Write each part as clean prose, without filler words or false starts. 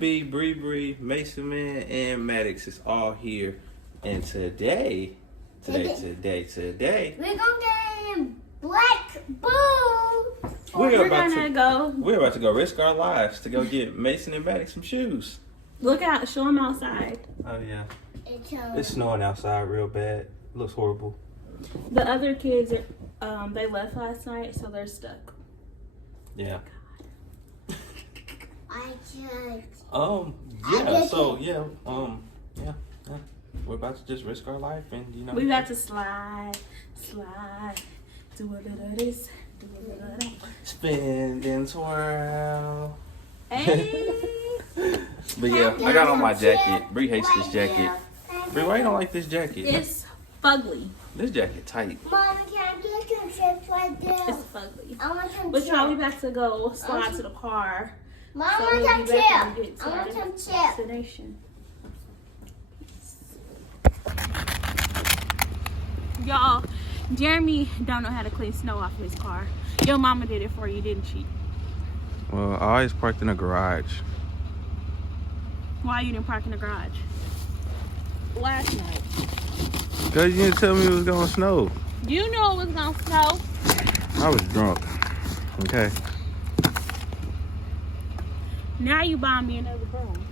Bribri, Mason Man, and Maddox is all here. And today, we're gonna get black boo. We're about to go risk our lives to go get Mason and Maddox some shoes. Look out, show them outside. Oh yeah. It's snowing outside real bad. It looks horrible. The other kids are, they left last night, so they're stuck. Yeah. Yeah. We're about to just risk our life and we got to slide, do a little of this, do a little of that. Spin and twirl. Hey. But yeah, I got on my jacket. Bree hates this jacket. Bree, why you don't like this jacket? It's fugly. This jacket tight. Mom, can I get some chips right there? It's fugly. I want some But chips. y'all, we about to go slide to the car. Mom, So I we'll want be some back when we chips. get to I want our some chips. destination. Y'all, Jeremy don't know how to clean snow off his car. Your mama did it for you, didn't she? Well, I always parked in a garage. Why you didn't park in the garage? Last night. Because you didn't tell me it was going to snow. You knew it was gonna snow. I was drunk. Okay. Now you buying me another broom.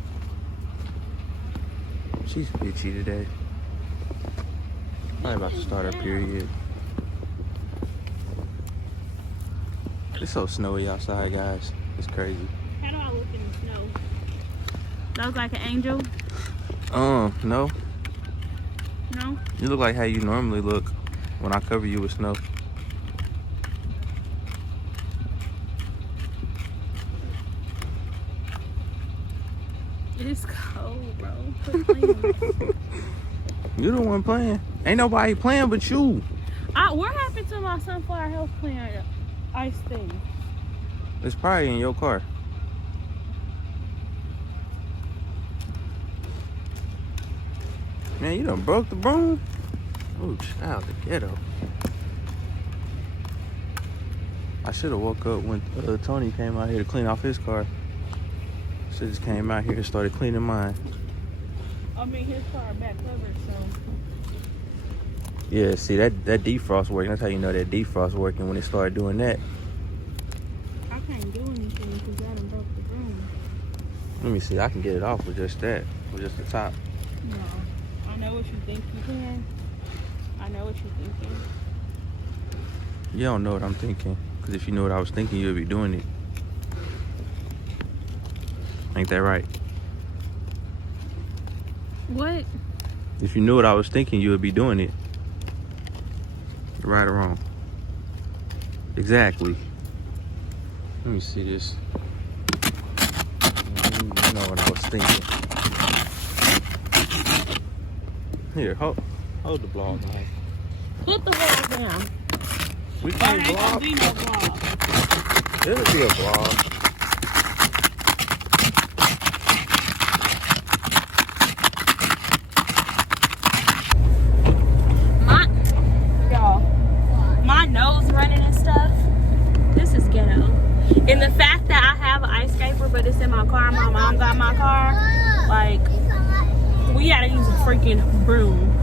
She's bitchy today. Probably about to start her period. It's so snowy outside, guys. It's crazy. How do I look in the snow? Do I look like an angel? No. No? You look like how you normally look when I cover you with snow. It's cold, bro. Quit playing. You the one playing. Ain't nobody playing but you. What happened to my sunflower health plan ice thing? It's probably in your car. Man, you done broke the broom? Oh, child, the ghetto. I should have woke up when Tony came out here to clean off his car. Should just came out here and started cleaning mine. I mean, his car back covered, so. Yeah, see, that defrost working. That's how you know that defrost working when it started doing that. I can't do anything because I done broke the broom. Let me see. I can get it off with just that, with just the top. No. I know what you think you can. I know what you're thinking. You don't know what I'm thinking. Because if you knew what I was thinking, you'd be doing it. Ain't that right? What? If you knew what I was thinking, you would be doing it. Right or wrong? Exactly. Let me see this. You know what I was thinking. Here, hold the blog on. Put the blog down. We can't There ain't gonna blog. be no blog. There'll be a blog. My nose running and stuff. This is ghetto. And the fact that I have an ice scraper, but it's in my car, my mom got my car. Like, we gotta use a freaking broom.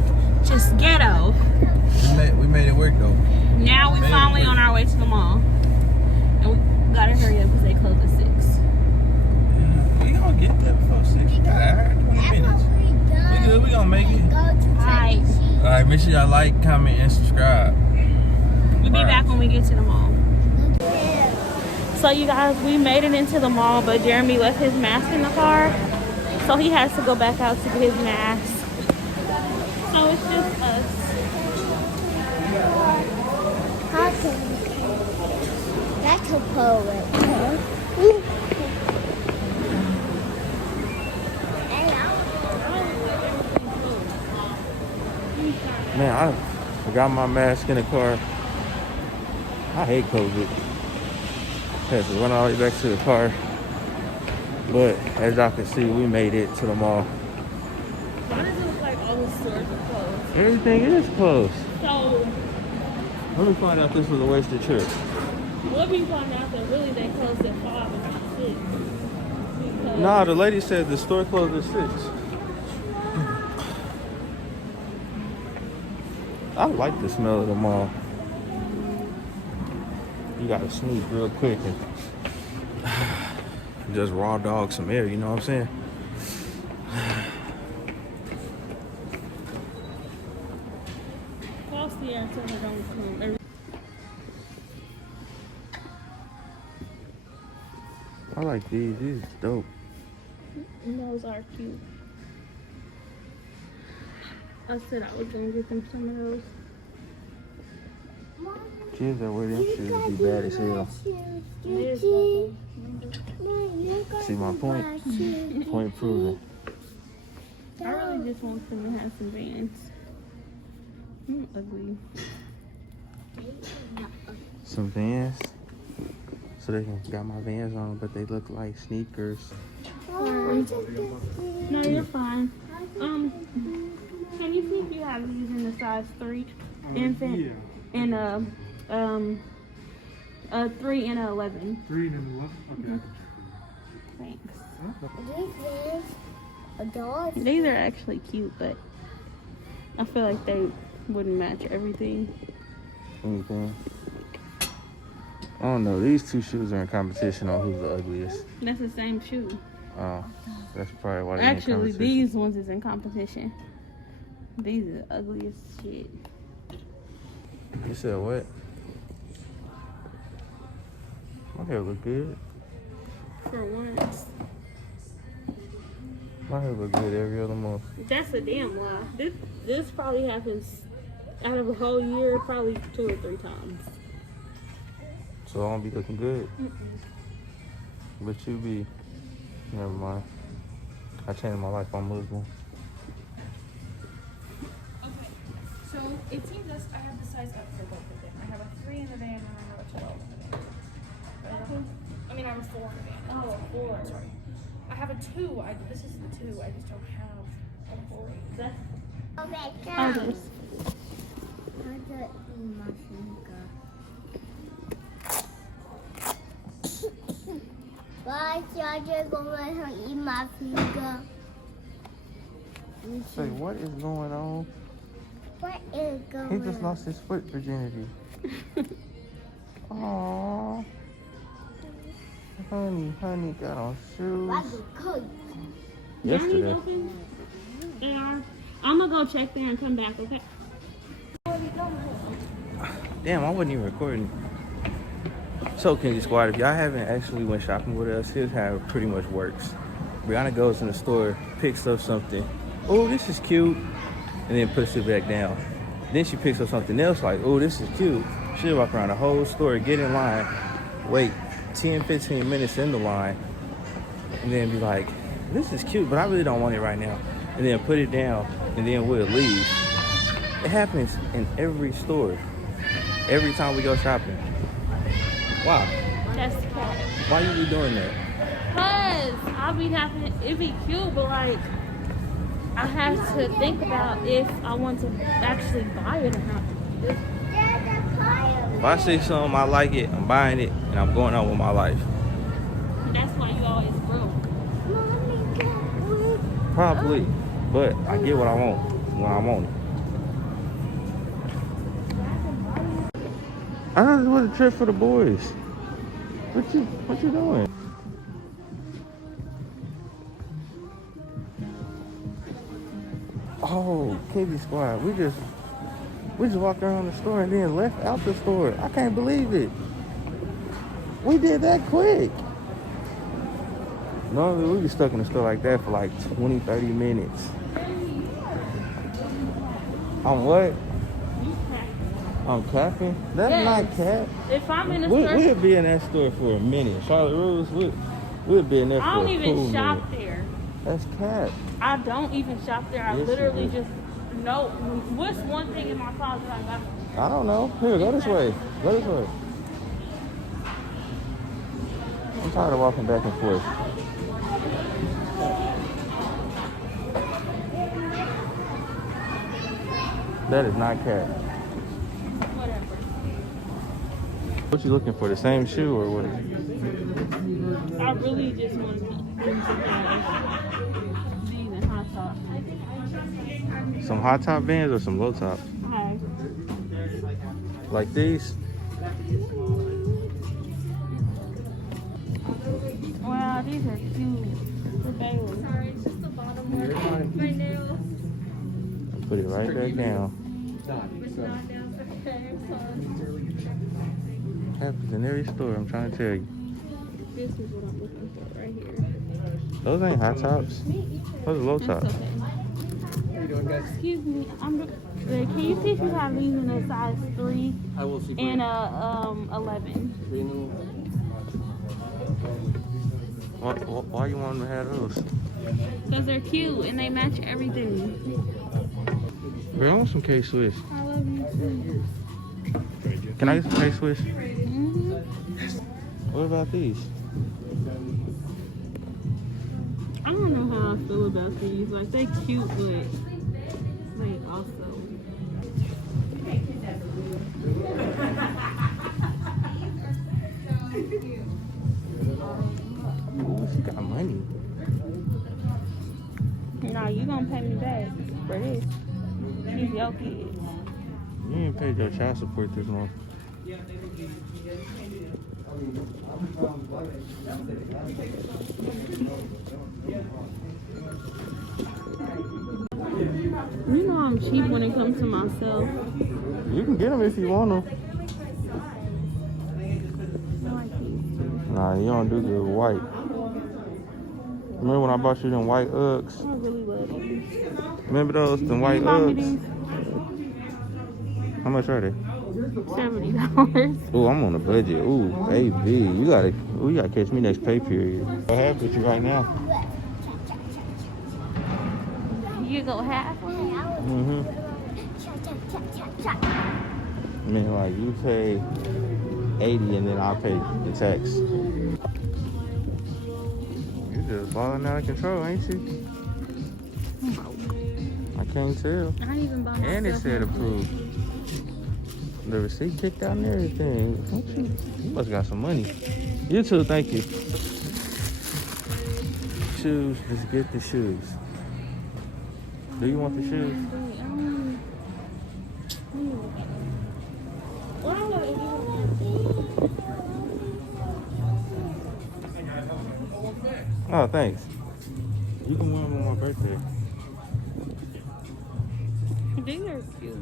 Just ghetto. We made it work though. Now we finally on our way to the mall. And we gotta hurry up because they close at 6. We gonna get there before 6. We got 20 minutes. We good. We gonna make it. Alright. Alright, make sure y'all like, comment, and subscribe. We'll be back when we get to the mall. So you guys, we made it into the mall, but Jeremy left his mask in the car. So he has to go back out to get his mask. So it's just us. That's a poet. Man, I forgot my mask in the car. I hate COVID. Had to run all the way back to the car. But as y'all can see, we made it to the mall. Why does it look like all the stores are closed? Everything is closed. So, Let me find out if this was a wasted trip. we'll be finding out that really they closed at 5 and not 6. Because Nah, the lady said the store closed at 6. I like the smell of the mall. You gotta sneak real quick and just raw dog some air, you know what I'm saying? Close the air until they don't come. I like these. These are dope. Those are cute. I said I was gonna get them some of those. Kids that wear them shoes be bad as hell. See my point? Point proven. I really just want them to have some Vans. I'm ugly. Some Vans. So they can got my Vans on, but they look like sneakers. No, you're fine. Can you see if you have these in the size 3 infant? Yeah. And a 3 and a 11. 3 and 11? Okay. Thanks. These are actually cute, but I feel like they wouldn't match everything. Anything? I don't know. These two shoes are in competition on who's the ugliest. That's the same shoe. Oh, that's probably why they're Actually, in competition. these ones is in competition. These are the ugliest shit. You said what? My hair look good. For once. My hair look good every other month. That's a damn lie. This probably happens out of a whole year, probably 2 or 3 times. So I won't be looking good. But you be. Never mind. I changed my life. I'm Muslim. Okay, so it seems as I have the size up for both of them. I have a 3 in the van and I have a 12 in the van. I mean, I have a 4 in the van. Oh, 4. Sorry. I have a 2. This is the 2. I just don't have a 4. That's Others. Why Georgia going to eat my finger? Say, what is going on? What is going He just lost his foot virginity. Aww. Honey got on shoes. Yesterday. open? They are. I'm gonna go check there and come back, okay? Damn, I wasn't even recording. So, Kinsey Squad, if y'all haven't actually went shopping with us, here's how it pretty much works. Brianna goes in the store, picks up something. Oh, this is cute. And then puts it back down. Then she picks up something else like, oh, this is cute. She'll walk around the whole store, get in line, wait 10, 15 minutes in the line, and then be like, this is cute, but I really don't want it right now. And then put it down, and then we'll leave. It happens in every store. Every time we go shopping. Wow. That's cat. Why you be doing that? Cause I'll be having it be cute, but like I have to think about if I want to actually buy it or not. If I see something, I like it, I'm buying it, and I'm going on with my life. That's why you always broke. Probably. But I get what I want when I want it. I thought this was a trip for the boys. What you doing? Oh, Kinsey Squad, we just walked around the store and then left out the store. I can't believe it. We did that quick. Normally we be stuck in the store like that for like 20, 30 minutes. On what? I'm capping? That's Yes. not cap. If I'm in the store, We'll be in that store for a minute. Charlotte Rules, we'll be in there for I a don't cool even shop minute. there. That's cap. I don't even shop there. I Yes, literally you do. just know what's one thing in my closet I got. I don't know. Here, go this way. Go this way. I'm tired of walking back and forth. That is not cap. Whatever. What you looking for? The same shoe or what? I really just want to these and hot top. Some hot top Vans or some low top? Okay. Like these? Wow, these are cute. For Bailey. Sorry, it's just the bottom one. My nails. Put it right back down. It's not down for okay, Happens in every store, I'm trying to tell you. This is what I'm looking for right here. Those ain't hot tops. Those are low That's tops. okay. Excuse me, can you see if you have these in a size 3 I will see. and a 11? Why you want them to have those? Because they're cute and they match everything. Bro, I want some K-Swiss. I love you too. Can I get some K-Swiss? Mm-hmm. What about these? I don't know how I feel about these. Like, they cute, but they also. Ooh, she got money. No, you gonna pay me back for this. She's your kid. You ain't paid your child support this month. You know I'm cheap when it comes to myself. You can get them if you want them. I like these. Nah, you don't do good with white. Remember when I bought you them white Uggs? I really love these. Remember those, them white You buy me Uggs? these? How much are they? $70. Ooh, I'm on a budget. Ooh, AB, you gotta catch me next pay period. What happened with you right now? You go half on me? Mm-hmm. I mean, like, you pay 80 and then I'll pay the tax. You're just balling out of control, ain't you? I can't tell. I even bought myself. And it said approved. The receipt kicked out and everything. You must got some money. You too, thank you. Shoes, just get the shoes. Do you want the shoes? Oh, thanks. You can wear them on my birthday. These are cute.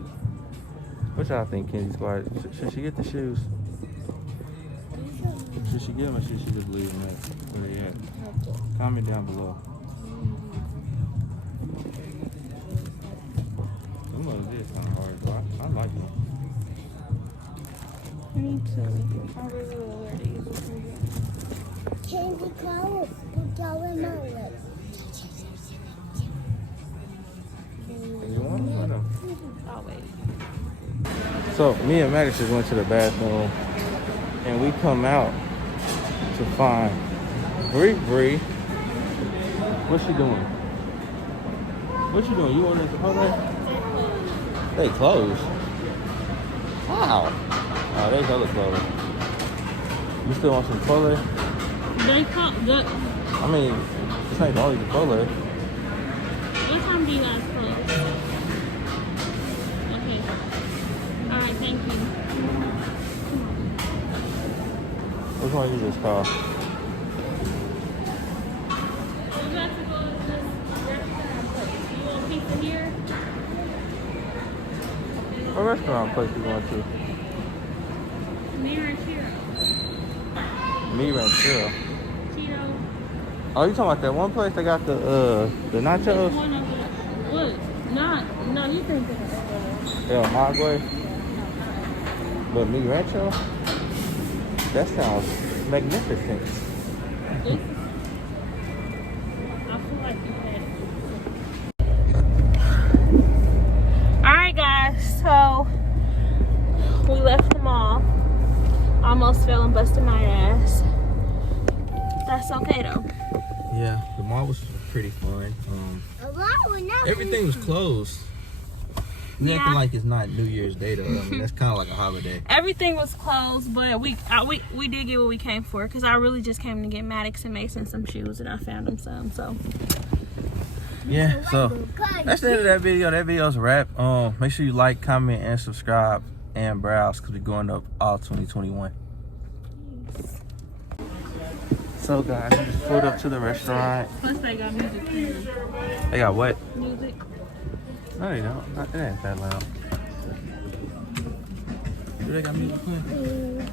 What y'all think, Kinsey Squad? Should she get the shoes? Should she get them or should she just leave them at where they at? Comment down below. Some of this kind of hard, but I like them. Me too. I really will wear these. Candy colors. Put all in my lips. You want them or no? I'll wait. So me and Maddox just went to the bathroom and we come out to find Bree. What's she doing? What you doing? You want to Chipotle? They closed. Wow. Oh, they hella closed. You still want some Chipotle? They call the. I mean, this ain't the only Chipotle. What time do you guys close? Okay. All right. Thank you. Which one you just call? We got to go to this restaurant place. You want pizza here? What restaurant place you going to? Me Ranchero. Me Ranchero. Cheeto. Oh, you talking about that one place that got the nachos? There's one over there. What? No, you think it's El Magwe? But Me Rancho? That sounds magnificent. this? I feel like you had it. Alright guys, so we left the mall. Almost fell and busted my ass. That's okay though. Yeah, the mall was pretty fun. A lot will not. Everything was closed. You acting Yeah. like it's not New Year's Day though. I mean, that's kind of like a holiday. Everything was closed, but we did get what we came for, because I really just came to get Maddox and Mason some shoes, and I found them some. So Yeah, so that's the end of that video. That video's a wrap. Make sure you like, comment, and subscribe, and browse, because we're going up all 2021. So guys, we just pulled up to the restaurant. plus they got music too. They got what? Music. No, they don't. It ain't that loud. Do they got music playing?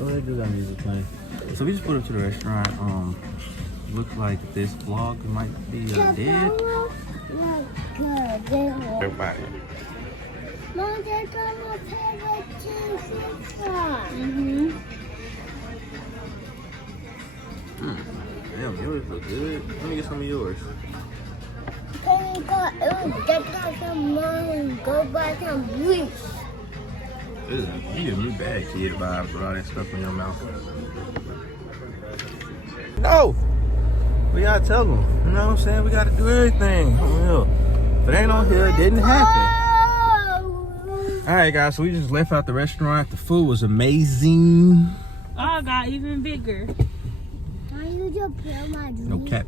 Oh, they do got music playing. So we just pulled up to the restaurant. Looks like this vlog might be dead. Everybody. Mom, there's my favorite cheese. Damn, yours look good. Let me get some of yours. Can you go, get some money, go buy some bleach. You give me bad kid vibes with all that stuff in your mouth. No! We gotta tell them. You know what I'm saying? We gotta do everything. If it ain't on here, it didn't happen. Alright guys, so we just left out the restaurant. The food was amazing. Oh, got even bigger. Can you just peel my drink? No cap.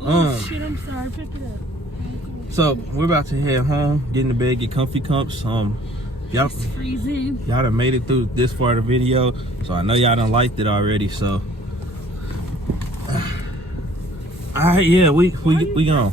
Oh shit, I'm sorry. Pick it up. So we're about to head home, get in the bed, get comfy cumps. Y'all It's freezing. done made it through this far of the video, so I know y'all done liked it already. So, all right, yeah, we gone.